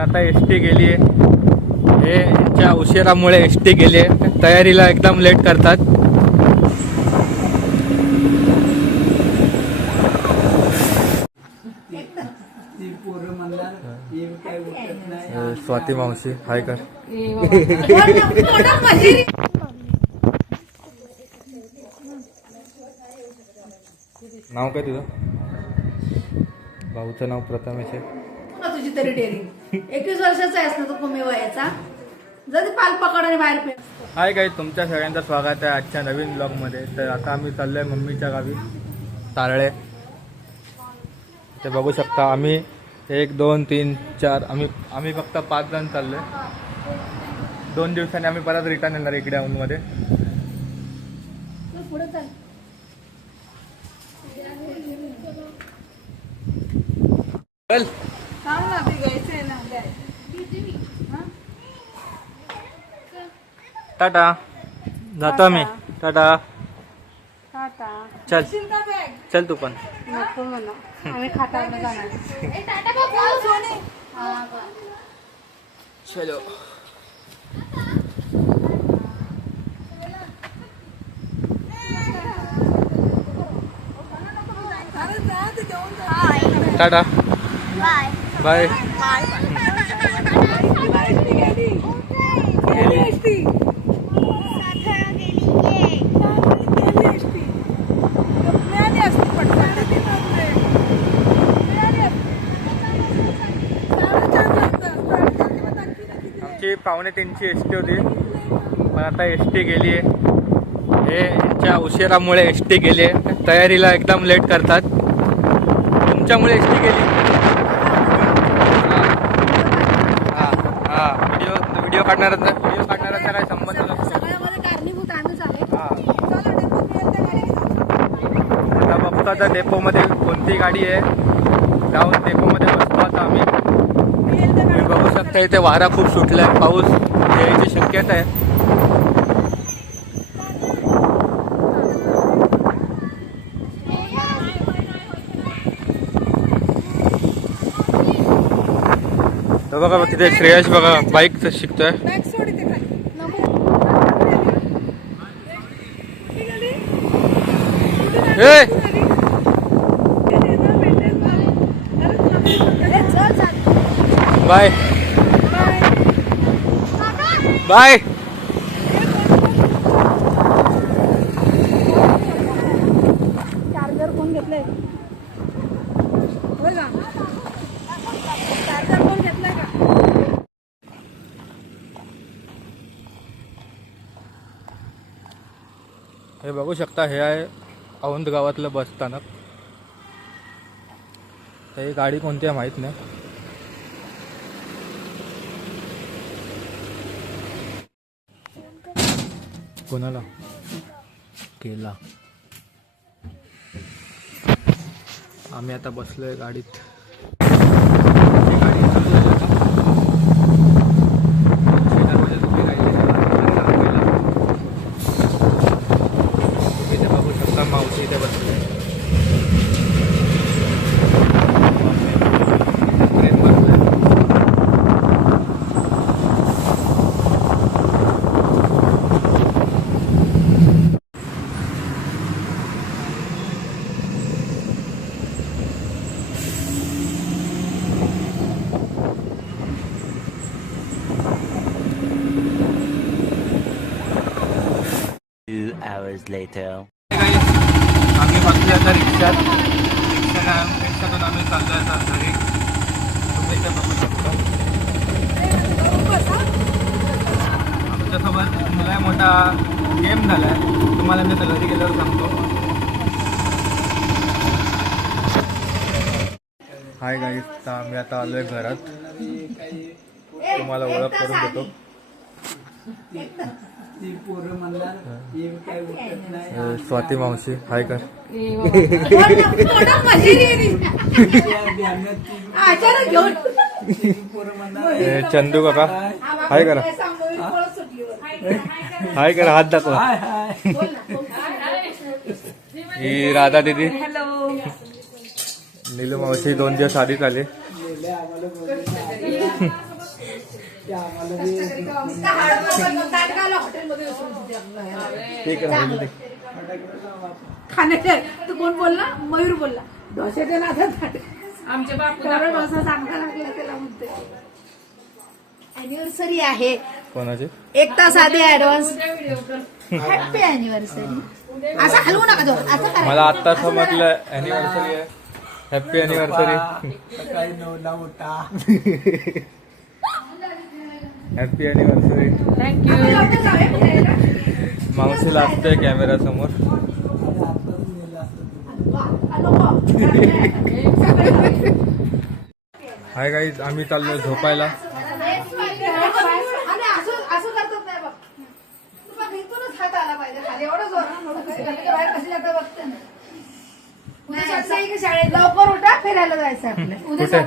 आता S T गेली. आहे हे यांच्या उशिरामुळे एस टी गेली. आहे तयारीला एकदम लेट करतात. स्वाती मावशी हाय कर नाव काय तुझं? भाऊचं नाव प्रथमेश आहे. तुझी तरी डेअरिंग एकवीस वर्षाचा आहेस ना तू कमी वयाचा? जर पाल पकड आणि बाहेर फेक. हाय काय तुमच्या सगळ्यांचं स्वागत आहे आजच्या नवीन ब्लॉगमध्ये तर आता आम्ही चाललोय मम्मीच्या गावी तारळे. ते बघू शकता आम्ही एक दोन तीन चार आम्ही आम्ही फक्त पाच जण चाललोय. दोन दिवसांनी आम्ही परत रिटर्न येणार इकडे पुढे चाल चल सांग ना ते घ्यायचंय ना द्याय. हा? टाटा जातो आम्ही टाटा टाटा. चल घेशील का बॅग? चल तू पण नको म्हणा आम्ही खातावर जाणार हा का? चलो टाटा बाय आमची पावणे तीनची एस टी होती. पण आता एस टी गेली आहे हे यांच्या उशिरामुळे एस टी गेली आहे तयारीला एकदम लेट करतात. तुमच्यामुळे एस टी गेली. हां हां. व्हिडिओ व्हिडिओ काढणाऱ्यांचा व्हिडिओ काढणाऱ्यांचा काय संबंध नसतो. आता बघतो आता डेपोमध्ये कोणती गाडी आहे. जाऊन डेपोमध्ये बसतो आता आम्ही मिळेल त्या तुम्ही बघू शकता इथे वारा खूप सुटला आहे पाऊस यायची शक्यता आहे. तर बघा तिथे श्रेयस बघा बाईक शिकतोय? ए अरे चल, चल. बाय. बाय. चार्जर कोण घेतलंय? बोल ना चार्जर कोण घेतलंय का? हे बघू शकता हे आहे औंध गावातलं बस स्थानक. तर ही गाडी कोणती आहे माहीत नाही. कोणाला? केला. आम्ही आता बसलोय गाडीत. गाडी आहे. आता. तुम्ही इथे बघू शकता मावशी इथे बसले hours later. आम्ही बसले आता रिक्षात. रिक्षाला रिक्षातून आम्ही चाललो आता घरी. तुम्ही इथे बघू शकता आमच्यासोबत लय मोठा. गेम झाला आहे तुम्हाला मी आता घरी गेल्यावर सांगतो. हाय गाईज तर आम्ही आता आलो आहे घरात. तुम्हाला ओळख करून देतो. ती पोरं म्हणणार हे। काय उठत नाही स्वाती मावशी हाय कर। पोरं म्हणणार हे चंदू काका हाय करा. हाय करा हात दाखवा हाय हाय बोल ना, बोल ना. ही राधा दीदी। नीलू मावशी दोन दिवस आधीच आले। आम्हाला ठीक आहे होईल ते. कोण बोलला? मयूर बोलला. डोश्याच्या नादात आमचे बापू डोसा चांगला लागला त्याला म्हणते. अॅनिव्हर्सरी आहे. कोणाची? एक तास आधी ऍडव्हान्स हॅपी अॅनिव्हर्सरी असं हलवू नका तो असं करा. मला आता समजलं अॅनिव्हर्सरी आहे. हॅपी अॅनिव्हर्सरी सकाळी नऊला उठा हॅपी अॅनिव्हर्सरी थँक्यू मावशीला असतोय कॅमेरा समोर. हाय काही आम्ही चाललोय झोपायला. आणि असं असं करतात नाही बघ तू बघ इथूनच हात आला पाहिजे खाली एवढं जोर बाहेर कशी जातं बघते ना नाही, असं- शाळेत लवकर उठा फिरायला जायचं आपल्या कुठे? काय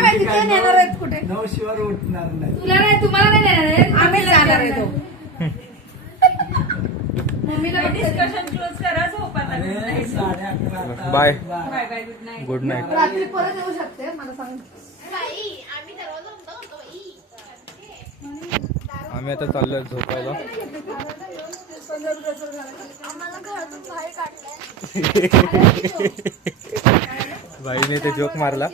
माहिती ते नेणार आहेत कुठे? तुला नाही तुम्हाला नाही देणार आहे आम्हीच जाणार आहे डिस्कशन क्लोज करा झोपा. Bye. Bye bye good night good night रात्री परत येऊ शकते मला सांग. आम्ही आता चाललोय झोपायला. बाईने ते जोक मारला.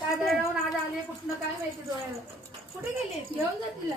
काय दळवून आज आले कुठनं काय माहिती डोळ्याला. कुठे गेले? घेऊन जा तिला.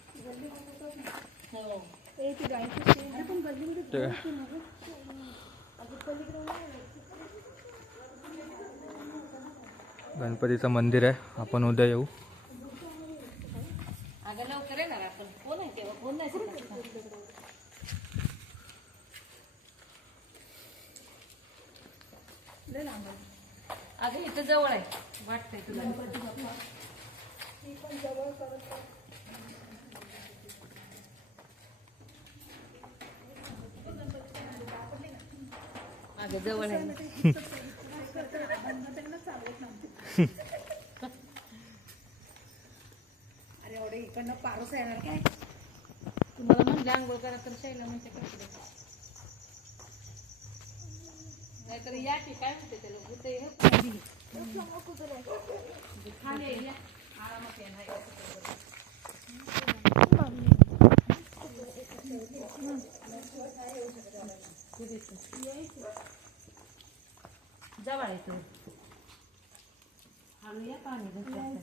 गणपतीचं मंदिर आहे. आपण उद्या येऊ. अगं लवकर अगं इथं जवळ आहे. वाटतंय तुला. जवळ आहे. अरे एवढे इकडनं पारोस येणार काय तुम्हाला म्हणलं आंघोळ करा तर शैला म्हणते कपडे नाहीतर या की काय म्हणते त्याला भूते हे खाली या. आरामात या, नाही का? जवळ आहे तो. हळू या पाणी घातलं.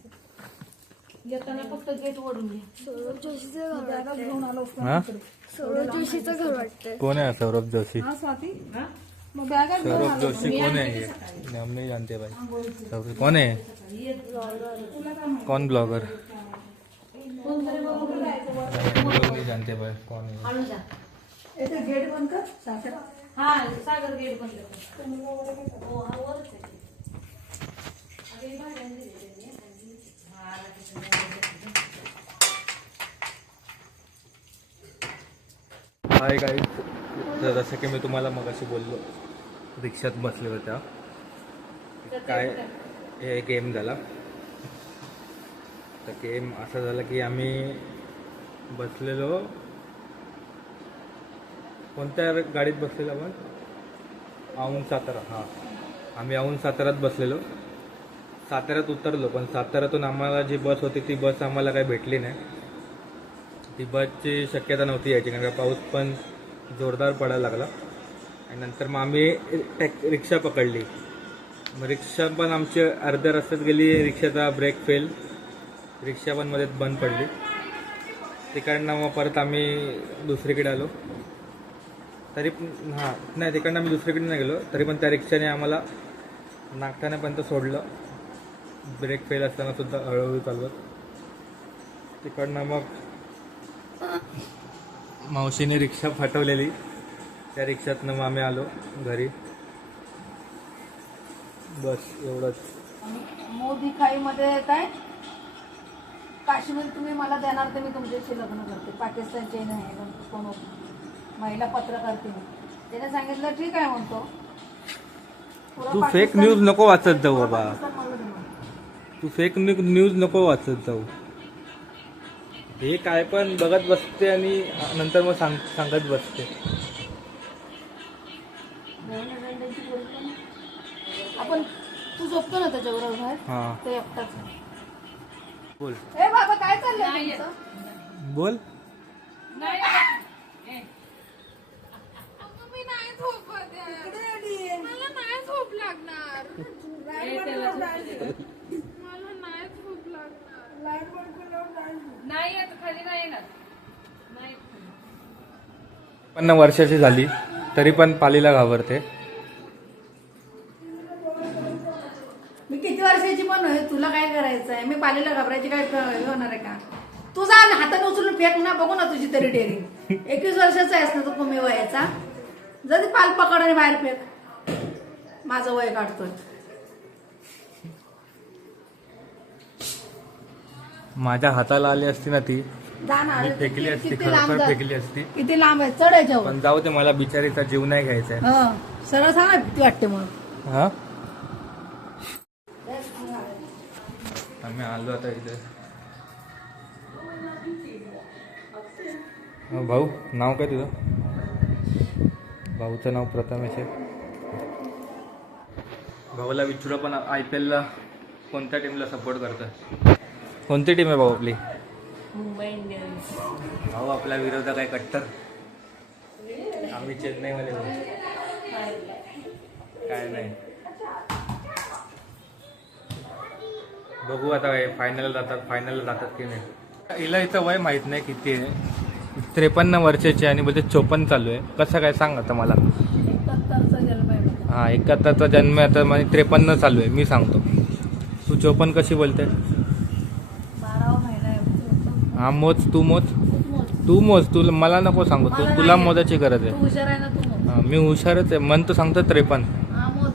येताना फक्त गेट ओढून घ्या सौरभ जोशीचं घर वाटतंय. हा? सौरभ जोशीचं घर वाटतंय. कोण आहे सौरभ जोशी? हा? सौरभ जोशी कोण है? ये हम नहीं जानते भाई सौरभ कौन है कौन ब्लॉगर? हम लोग नहीं जानते भाई कौन है हळू जा. येते गेट बंद कर सासरा. हा सागर गेट बंद कर. हो, वरच हाय गाईज तर जसं की मी तुम्हाला मगाशी बोललो रिक्षात बसले होत्या. काय हे गेम झाला. तर गेम असा झाला की आम्ही बसलेलो कोणत्या गाडीत बसलेलो आपण? औंध सातारा हां. आम्ही औंध सातारात बसलेलो. साताऱ्यात उतरलो पण साताऱ्यातून आम्हाला जी बस होती ती बस आम्हाला काही भेटली नाही. ती बसची शक्यता नव्हती यायची कारण का पाऊस पण जोरदार पडायला लागला. आणि नंतर मग आम्ही टॅक रिक्षा पकडली. मग रिक्षा पण आमची अर्ध्या रस्त्यात गेली रिक्षाचा ब्रेक फेल. रिक्षा पण मध्ये बंद पडली. तिकडनं मग परत आम्ही दुसरीकडे आलो. तरी पण हां नाही तिकडनं आम्ही दुसरीकडे नाही गेलो. तरी पण त्या रिक्षाने आम्हाला नागठाण्यापर्यंत सोडलं. ब्रेक फेल असताना सुद्धा हळूहळू चालवत. तिकडनं मग मावशीने रिक्षा फाटवलेली. त्या रिक्षातनं मग आम्ही आलो घरी. बस एवढंच. मोदी खाई मध्ये येत आहे काश्मीर तुम्ही मला देणार तर मी तुमच्याशी लग्न करते. पाकिस्तानचे नाही कोण महिला पत्रकारते त्याने सांगितलं ठीक आहे म्हणतो. पुरं तू फेक पाकिस्तान- न्यूज नको वाचत जाऊ बाबा. पाकिस्तान. तू फेक न्यूज नको वाचत जाऊ. हे काय पण बघत बसते आणि नंतर मग सांग सांगत बसते. आपण तू झोपतो ना त्याच्याबरोबर बाहेर? हा. ते एकटाच बोल. ए बाबा काय चाललंय तुमचं? बोल इकडे आली. नाही आता खाली नाही येणार. नाही. पन्नास वर्षाची झाली तरी पण पालीला घाबरते. मी किती वर्षाची पण तुला काय करायचं आहे? मी पालीला घाबरायची काय हे होणार आहे का? तू जा ना हाताने उचलून फेक ना बघू ना तुझी तरी डेअरिंग. एकवीस वर्षाचा आहेस ना तू कमी वयाचा. जर पाल पकड आणि बाहेर फेक. माझं वय काढतोय. माझ्या हाताला आली असती ना ती. मी फेकली असती खरोखर फेकली असती. किती लांब आहे चढ याच्यावर. पण जाऊ दे मला बिचारीचा जीव नाही घ्यायचा आहे. हं. सरळ सांग ना भीती वाटते म्हणून हा? आम्ही आलो आता इथे. भाऊ नाव काय तुझं? भाऊचं नाव प्रथमेश आहे. भाऊला विचारू पण आय पी एलला कोणत्या टीमला सपोर्ट करतं कोणती टीम आहे भाऊ आपली? मुंबई इंडियन्स. भाऊ आपला विरोधक आहे कट्टर. आम्ही चेन्नईमध्ये. काय नाही. बघू आता काय फायनल जातात फायनल जातात की नाही. हिला इथं वय माहीत नाही किती आहे. त्रेपन्न वर्षाची आणि बोलते चोपन्न चालू आहे. कसं काय सांग आता मला. हा एकाहत्तरचा जन्म आहे आता म्हणजे त्रेपन्न चालू आहे. मी सांगतो. तू चोपन्न कशी बोलते हा मोज तू मोज. तू मोज तू मला नको सांगू तू मला तुला नाही. मोजायची गरज तू आहे हुशार आहे ना तू मोज. हा, मी हुशारच आहे मन तर सांगतो त्रेपन्न हा मोज.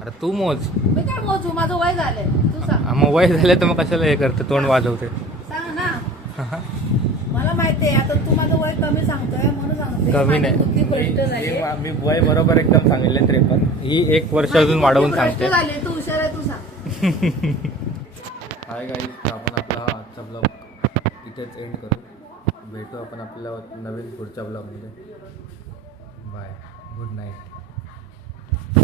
अरे तू मोज. मी काय मोजू? माझं वय झालंय. तू सांग. हा, मग वय झालं तर मग कशाला हे करते तोंड वाजवते? सांग ना. मला माहिती आहे आता तू माझं वय कमी सांगतोय म्हणून सांगतोय. कमी माझी बुद्धी नाही भ्रष्ट झाली मी- मी वय बरोबर एकदम सांगितले त्रेपन्न ही एक वर्ष अजून वाढवून सांगते. झाली तू हुशार आहे तू सांग. हाय आपण आपला हा आजचा ब्लॉग इथेच एंड करू. भेटू आपण आपल्या नवीन पुढच्या ब्लॉगमध्ये बाय गुड नाईट